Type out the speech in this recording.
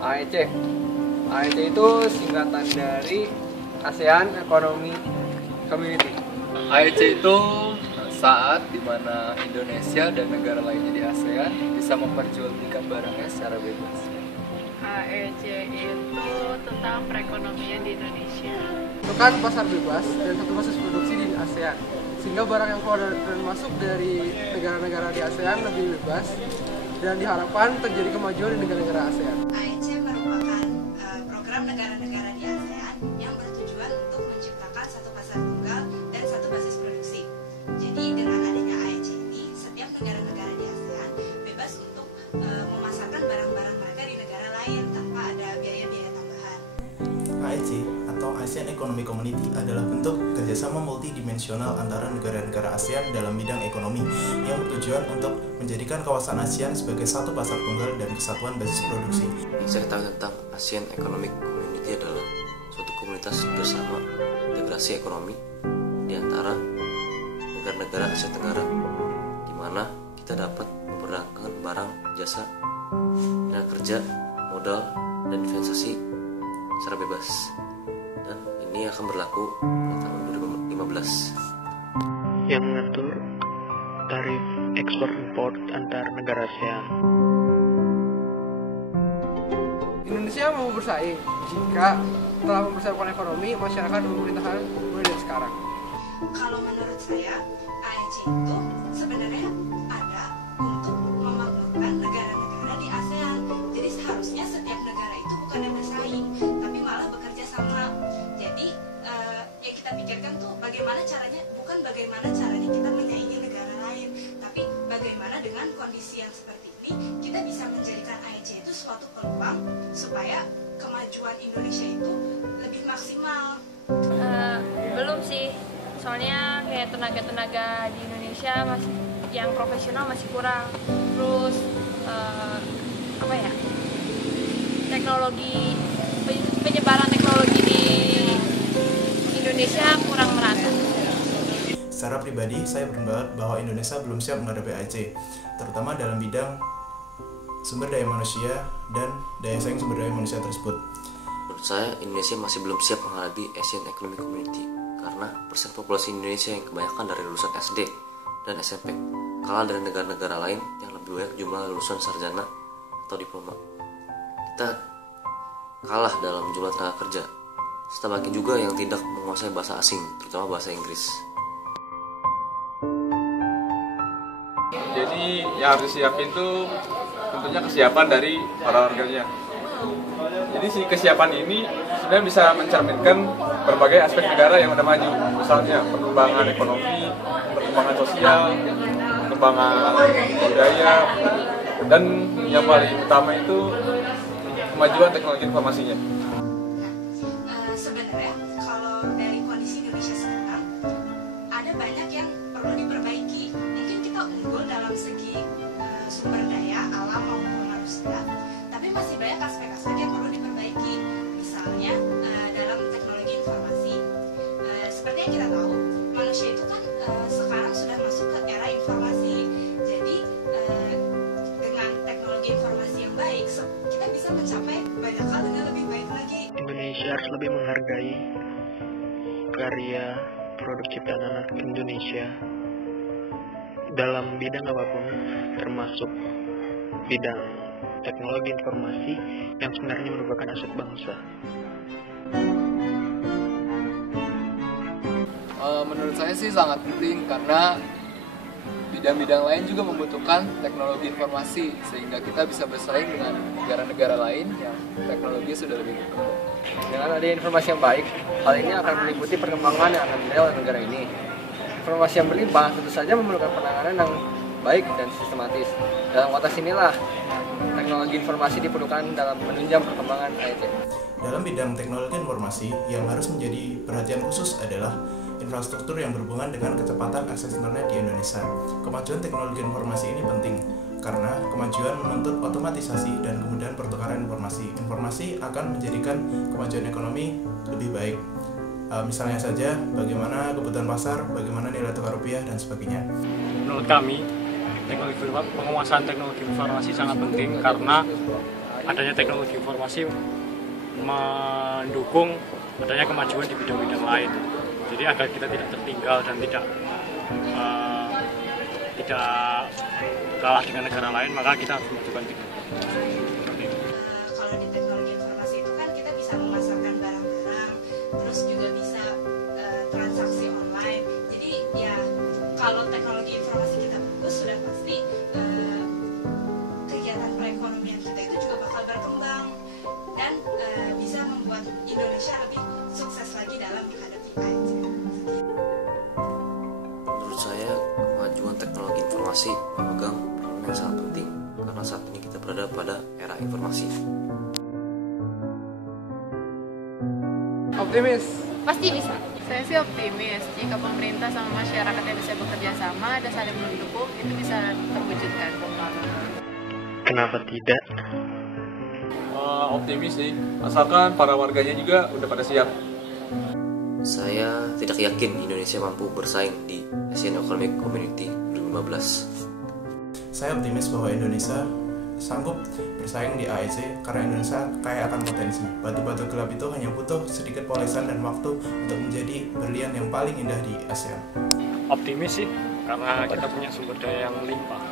AEC. AEC itu singkatan dari ASEAN Economic Community. AEC itu saat dimana Indonesia dan negara lainnya di ASEAN bisa memperjualbelikan barangnya secara bebas. AEC itu tentang perekonomian di Indonesia. Itu kan pasar bebas dan satu basis produksi di ASEAN, sehingga barang yang keluar dan masuk dari negara-negara di ASEAN lebih bebas dan diharapkan terjadi kemajuan di negara-negara ASEAN. AEC merupakan program negara-negara di ASEAN yang bertujuan untuk menciptakan satu pasar tunggal dan satu basis produksi. Jadi dengan adanya AEC ini, setiap negara-negara di ASEAN bebas untuk memasarkan barang-barang mereka di negara lain tanpa ada biaya-biaya tambahan. AEC atau ASEAN Economic Community adalah bentuk kerjasama multidimensional antara negara-negara ASEAN dalam bidang ekonomi yang bertujuan untuk menjadikan kawasan ASEAN sebagai satu pasar tunggal dan kesatuan basis produksi. Yang saya ketahui tentang ASEAN Economic Community adalah suatu komunitas bersama integrasi ekonomi di antara negara-negara Asia Tenggara, di mana kita dapat memperdagangkan barang, jasa, tenaga kerja, modal, dan investasi secara bebas. Dan ini akan berlaku pada tahun 2015. Yang mengatur tarif ekspor impor antar negara ASEAN. Indonesia mau bersaing jika telah mempersiapkan ekonomi, masyarakat, dan pemerintahan mulai dari sekarang. Kalau menurut saya, AEC itu sebenarnya ada untuk memakmurkan negara-negara di ASEAN. Jadi seharusnya setiap negara itu bukan bersaing, tapi malah bekerja sama. Jadi yang kita pikirkan tuh bagaimana caranya, bukan bagaimana caranya kita menyaingi negara lain, tapi bagaimana dengan kondisi yang seperti ini kita bisa menjadikan AEC itu suatu peluang supaya kemajuan Indonesia itu lebih maksimal. Belum sih, soalnya kayak tenaga-tenaga di Indonesia masih yang profesional masih kurang. Terus teknologi, penyebaran teknologi di Indonesia kurang merata. Secara pribadi, saya berpendapat bahwa Indonesia belum siap menghadapi AEC, terutama dalam bidang sumber daya manusia dan daya saing sumber daya manusia tersebut. Menurut saya, Indonesia masih belum siap menghadapi ASEAN Economic Community karena persen populasi Indonesia yang kebanyakan dari lulusan SD dan SMP kalah dari negara-negara lain yang lebih banyak jumlah lulusan sarjana atau diploma. Kita kalah dalam jumlah tenaga kerja, serta banyak juga yang tidak menguasai bahasa asing, terutama bahasa Inggris. Jadi yang harus disiapin tuh tentunya kesiapan dari para warganya. Jadi si kesiapan ini sebenarnya bisa mencerminkan berbagai aspek negara yang udah maju, misalnya perkembangan ekonomi, perkembangan sosial, perkembangan budaya, dan yang paling utama itu kemajuan teknologi informasinya. Sebenarnya kalau dari kondisi Indonesia sekarang ada banyak yang perlu diperbaiki. Mungkin kita unggul dalam segi sumber daya alam maupun manusia, tapi masih banyak aspek-aspek yang perlu diperbaiki. Misalnya dalam teknologi informasi, seperti yang kita tahu, manusia itu kan sekarang sudah masuk ke era informasi. Jadi dengan teknologi informasi yang baik, kita bisa mencapai banyak hal dengan lebih baik lagi. Indonesia harus lebih menghargai karya produk ciptaan anak Indonesia dalam bidang apapun, termasuk bidang teknologi informasi yang sebenarnya merupakan aset bangsa. Menurut saya sih sangat penting karena bidang-bidang lain juga membutuhkan teknologi informasi sehingga kita bisa bersaing dengan negara-negara lain yang teknologi sudah lebih berkembang. Dengan adanya informasi yang baik, hal ini akan meliputi perkembangan yang akan terjadi oleh negara ini. Informasi yang berlimpah tentu saja memerlukan penanganan yang baik dan sistematis. Dalam konteks inilah teknologi informasi diperlukan dalam menunjang perkembangan AEC. Dalam bidang teknologi informasi, yang harus menjadi perhatian khusus adalah infrastruktur yang berhubungan dengan kecepatan akses internet di Indonesia. Kemajuan teknologi informasi ini penting karena kemajuan menuntut otomatisasi dan kemudian pertukaran informasi. Informasi akan menjadikan kemajuan ekonomi lebih baik. Misalnya saja bagaimana kebutuhan pasar, bagaimana nilai tukar rupiah, dan sebagainya. Menurut kami, penguasaan teknologi informasi sangat penting karena adanya teknologi informasi mendukung adanya kemajuan di bidang-bidang lain. Jadi agar kita tidak tertinggal dan tidak kalah dengan negara lain, maka kita harus melakukan teknologi. Kalau di teknologi informasi itu kan kita bisa memasarkan barang-barang, terus juga bisa transaksi online. Jadi ya kalau teknologi informasi kita bagus, sudah pasti kegiatan perekonomian kita itu juga bakal berkembang dan bisa membuat Indonesia lebih sukses lagi dalam menghadapi ICT. Menurut saya, kemajuan teknologi informasi memegang peranan yang sangat penting karena saat ini kita berada pada era informasi. Optimis. Pasti bisa. Saya sih optimis jika pemerintah sama masyarakat yang bisa bekerja sama dan saling mendukung itu bisa terwujudkan. Kenapa tidak? Optimis sih, asalkan para warganya juga udah pada siap. Saya tidak yakin Indonesia mampu bersaing di Asian Economic Community 2015. Saya optimis bahwa Indonesia sanggup bersaing di AEC karena Indonesia kaya akan potensi. Batu-batu gelap itu hanya butuh sedikit polesan dan waktu untuk menjadi berlian yang paling indah di ASEAN. Optimis sih, karena kita punya sumber daya yang melimpah.